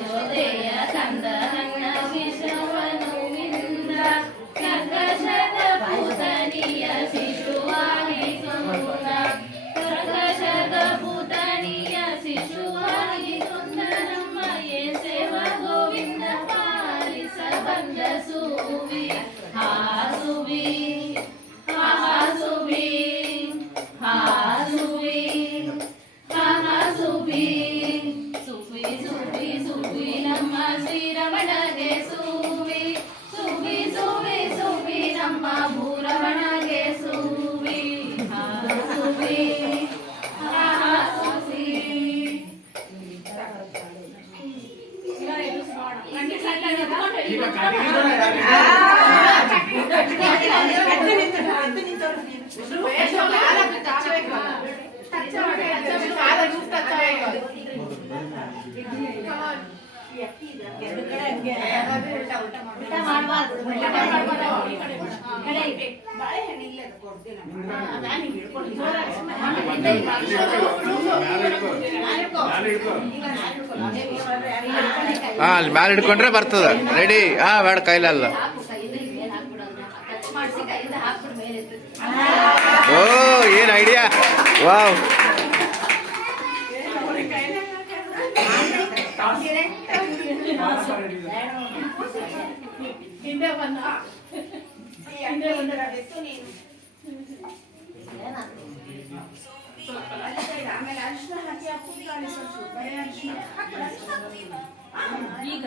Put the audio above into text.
ಯಶೋದೆಯ ಕಂದ ನನ್ನ ಶಿಶುವನು ಇಂದ್ರ ಕರ್ಕಶದ ಪೂತನಿಯ ಶಿಶುವಾಗಿ ಸುಂದ ಕರ್ಕಶದ ಪೂತನಿಯ ಶಿಶುವಾಗಿ ಸುಂದರಮ್ಮ ಏ ಸೇವ ಗೋವಿಂದ ಪಾಲಿಸ ಬಂದ ಸುವಿ ಹಾಸುವಿ ಹಾಸುವಿ ಹಾಸುವಿ ಹಾಸುವಿ ಸುವಿ ಸುವಿ ಸುವಿ ನಮ್ಮ ಶ್ರೀರಮಣಗೆ ಸುವಿ ಸುವಿ ಸುವಿ ಸುವಿ ನಮ್ಮ ಭೂರಮಣಗೆ ಸುವಿ ಹಾಸುವಿ ಹಾಸುವಿ ಅಲ್ಲಿ ಮ್ಯಾಲೆ ಹಿಡ್ಕೊಂಡ್ರೆ ಬರ್ತದ ರೆಡಿ. ಬೇಡ ಕೈಲಲ್ಲ. ಓ ಏನ್ ಐಡಿಯಾ! ವಾವ್, ಆಮೇಲೆ ಅರಿಶಿನ ಹಾಕಿ ಆ ಕೂದಲು ಅಳಿಸೋದು, ಬರೀ ಅರಿಶಿನ. ಈಗ